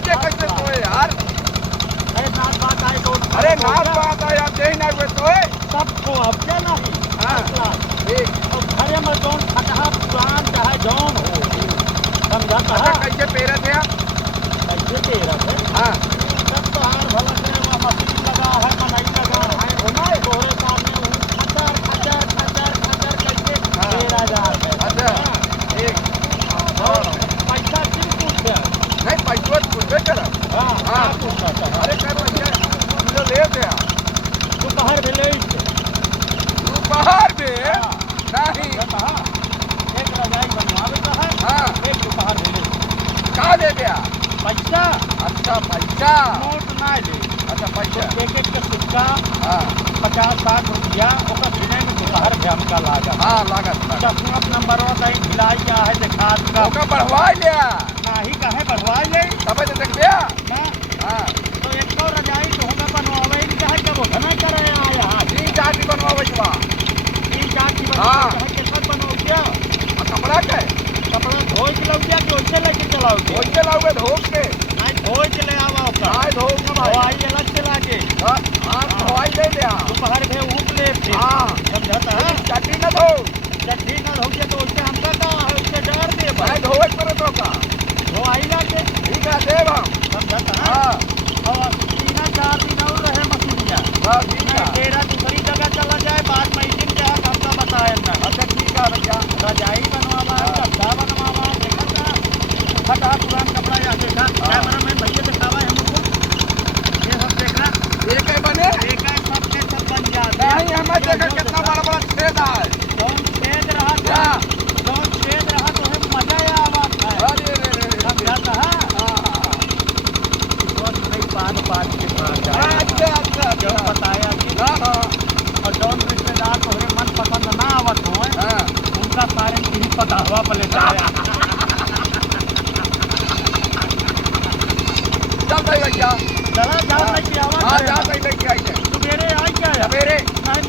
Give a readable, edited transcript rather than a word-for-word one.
ऐसे कैसे सोए यार? नाथ बात आए तो अरे नाथ बात आए आप यही ना हुए सोए सबको अब क्या नहीं। हाँ ठीक। और घरे में जौन खटहा पुरान चाहे जौन हो समझा अच्छा कहा कैसे पेरे थे आप? कैसे तेरा है। हाँ सब तो हार भला करे वहाँ मशीन लगा है मनई लगा है होना है तोहरे सामने वो खचर खचर खचर खचर करके हाँ। 13,000 है। अच्छा ठीक। और पैसा किन पूछ है। नहीं पैसों पूछे करा। हाँ हाँ। क्या पूछना चाहे। अरे कर भैया किलो ले थे आप दोपहर भेले दोपहर में नहीं कहा एक रजाई बनवावे का है। हाँ एक दोपहर भेले कहाँ ले गया? पैसा अच्छा पैसा। नोट ना ले अच्छा पैसा एक एक का सिक्का हाँ 50-60 रुपया ओकर सुने में दोपहर में हमका लागत। हाँ लागत लागत। फोन नंबर कहीं भिलाई क्या है देखा का ओका बढ़वा लिया नाही कहे बढ़वा ले तब तो देख लिया ना। हाँ तो एक तो रजाई तो होगा बनवावे ही कहे जब घना करे आया हां तीन जाति बनवावे के बा तीन चार की हाँ। कहे के सब बनवाओ क्या कपड़ा के कपड़ा धोई के लग गया कि वैसे लेके चलाओगे। ओइसे लाओगे धोप के नहीं धोई के ले आओ का हाय धोप के भाई हवाई अलग से लागे हाँ हवाई ले लिया दोपहर में ऊप ले फिर हाँ समझाता है। चाटी न धो चट्टी न हो गया तो उससे हमका का है उससे डर दे भाई धोवे करे तो का धोई लागे ठीक है देव हम समझाता है। हाँ और 3-4 दिन और रहे मशीनिया हाँ ठीक है तेरा दूसरी जगह चला जाए बाद में दिन क्या है हमका बताए ना। अच्छा ठीक है भैया रजाई बनवावा है गद्दा बनवावा है देखा था फटा पुरान कपड़ा या देखा कैमरा में भैया दिखावा है हमको ये सब देखना एक ही बने एक है सब के सब बन जाते नहीं हमें देखा कितना बड़ा बड़ा छेद है कौन छेद रहा था कौन छेद रहा तो है मजा या आवाज है अरे रे रे समझाता है। पाद के पास जाए अच्छा अच्छा जब अच्छा बताया कि हाँ और जौन रिश्तेदार तोहरे मन पसंद ना आवत हो हाँ उनका सारे की पटावा पर लेता है। चल भाई भैया चला जा नहीं कि आवाज हाँ जा सही लेके आई है सवेरे आई क्या है सवेरे नहीं